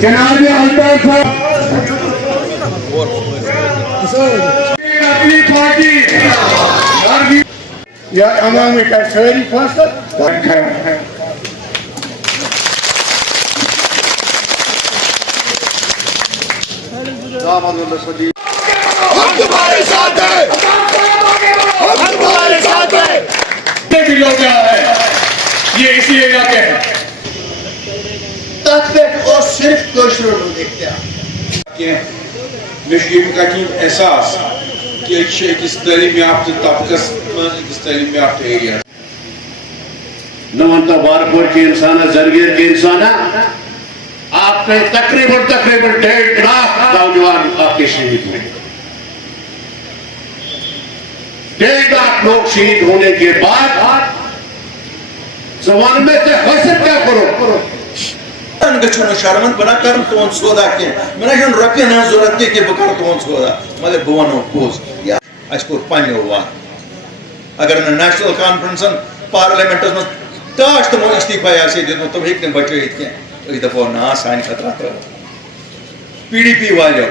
جناب الطاف اپنی پارٹی یا عوامی کا شہری فاصل ہم تمہارے ساتھ ہیں، ہم تمہارے ساتھ ہیں۔ بھی لوگ ہے یہ اسی علاقے ہے تک پہ اور صرف کوشروں کو دیکھتے ہیں مجھے یہ احساس کہ ایک تعلیم یافتہ طبقس ایک تعلیم یافتہ ایریا نوانتا وارپورہ کے انسان زرگیر کے انسان آپ نے تقریباً 1.5 لاکھ نوجوان آپ کے شہید ہوئے، 1.5 لاکھ لوگ شہید ہونے کے بعد زبان میں سے حاصل کیا کرو گھو شرمند بنا کر تہد سودا کی مے روپین ہن ضرورت کہ بہ کر تہد سودا مگر بہ ونو پوز اس کور پنو وار اگر نیشنل کانفرنسن پارلیمنٹس من کاش تمو استعفی آسے دیتمت تم ہیک بچائت کی أسۍ دپو نا سانہِ خٲطرٕ ترٛٲو PDP والیو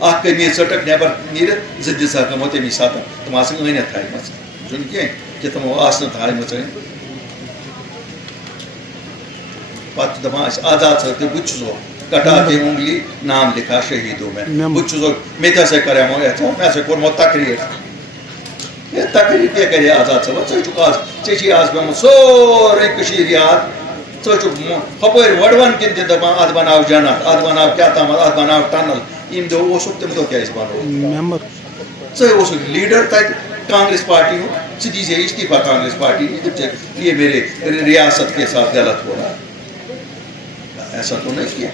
اکھ قمیٖض ژٔٹٕکھ نٮ۪بر نیٖرِتھ 2 دِژاکھ تِمو تمی ساتہٕ تِم آسن أنِتھ تھایمژ چھُنہٕ کینٛہہ کہِ تِمو آسہٕ نہٕ تھایمژ أنِتھ پتہٕ چھِ دپان اَسہِ آزاد صٲب تہِ بہٕ تہِ چھُسو کٹاتے انگلی نام لکھا شہیدوں میں بہٕ تہِ چھُسو مےٚ تہِ ہسا کریمو احتمام مےٚ ہسا کوٚرمو تقریر تقریر کیٛاہ کرے آزاد صٲب ژےٚ چھُکھ آز ژےٚ چھی آز پیوٚمُت سورُے کٔشیٖر یاد ژٕ چھُکھ ہُپٲرۍ وڈوَن کِنۍ تہِ دپان اتھ بناو جنت اتھ بناو کیٛاہ تامتھ اتھ بناو ٹنل ییٚمہِ دۄہ اوسُکھ تمہِ دۄہ کیٛازِ بنوو ژٕ اوسُکھ لیڈر تتہِ کانگریس پارٹی ہُنٛد ژٕ دیٖزِ استعفیٰ کانگریس پارٹی یہ میرے ریاست کے ساتھ غلط ہو رہا ہے ایسا تو نہیں کیا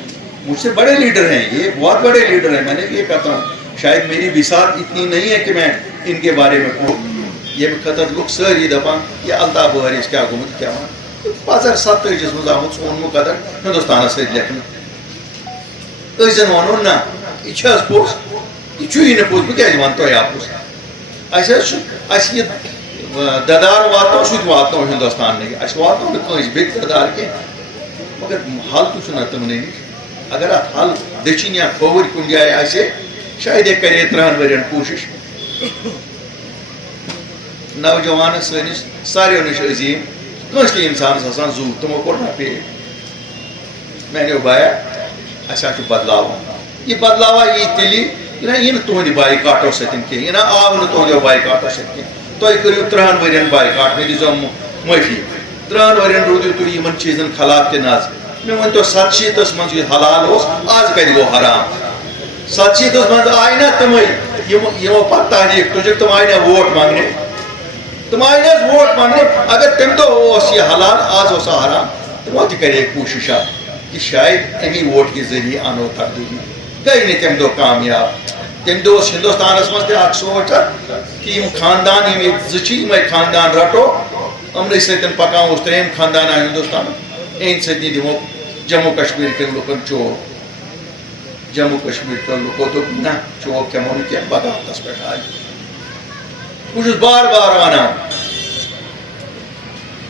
مجھ سے بڑے لیڈر ہیں یہ بہت بڑے لیڈر ہیں میں نے یہ کہتا ہوں شاید میری بساط اتنی نہیں ہے کہ میں ان کے بارے میں کہوں یہ خطر لوگ ساری دپان یہ الطاف بخاری کیا گومت کیا 2027 مز آمت سون مقدر ہندوستان ست لکھن زن ونو نا یہ پوز یہ پوز بہ کیا ون تہ آپس یہ ددار واتو سہ واتو ہندوستان نہیں اس واتو نا کنس بیس ددار کی مگر حل تو تمنے نش اگر ات حل دچن یا کھوور کن جائے آسے شاید یہ کرے 3 ورین کوشش نوجوان سنس ساروی نش عظیم کنس تہ انسانس آسان زو تمو کور نا پے میں نے بایا اچھا بدلاو یہ بدلاوا یہ تیلی یہ تہند بائیکاٹو ستن کی یہ آو نا تہندو بائیکاٹو ستن تھی کرو 3 ورین بائیکاٹ مے دیزو معافی 3 ورین روٗدِو تُہۍ یِمن چیٖزن خلاف تہِ نظر مےٚ ؤنۍتو 87 منٛز یہِ حلال اوس آز کتہِ گوٚو حرام 87 منٛز آیہِ نا تِمے یِمو پتہٕ تحریٖک تُجِکھ تِم آیہِ نا ووٹ منٛگنہِ تِم آیہِ نہٕ حظ ووٹ منٛگنہِ اگر تمہِ دۄہ اوس یہِ حلال آز اوسا حرام تِمو تہِ کرے کوٗشِش اکھ کہ شاید امی ووٹ کے ذریعے انو تبدیلی گئی نہٕ تمہِ دۄہ کامیاب تمہِ دۄہ اوس ہندوستانس منٛز تہِ اکھ سونٛچ کہ یِم خاندان یِم ییٚتہِ 2 چھِ یِمے خاندان رٹو امنے سۭتۍ پکان اوس 3یم خاندان ہندوستان اہند سۭتۍ دِمو جموں کشمیر کٮ۪ن لُکن چوب جموں کشمیر کٮ۪ن لُکو دوٚپ نہ چوب کھٮ۪مو نہٕ کینٛہہ بغاوتس پٮ۪ٹھ آیہِ بہٕ چھُس بار بار ونان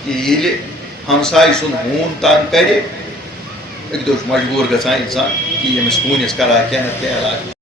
کہ ییٚلہِ ہمساے سُنٛد ہوٗن تنگ کرِ اکہِ دۄہ چھُ مجبوٗر گژھان انسان کہ ییٚمِس ہوٗنِس کرا کینٛہہ نتہٕ کینٛہہ علاج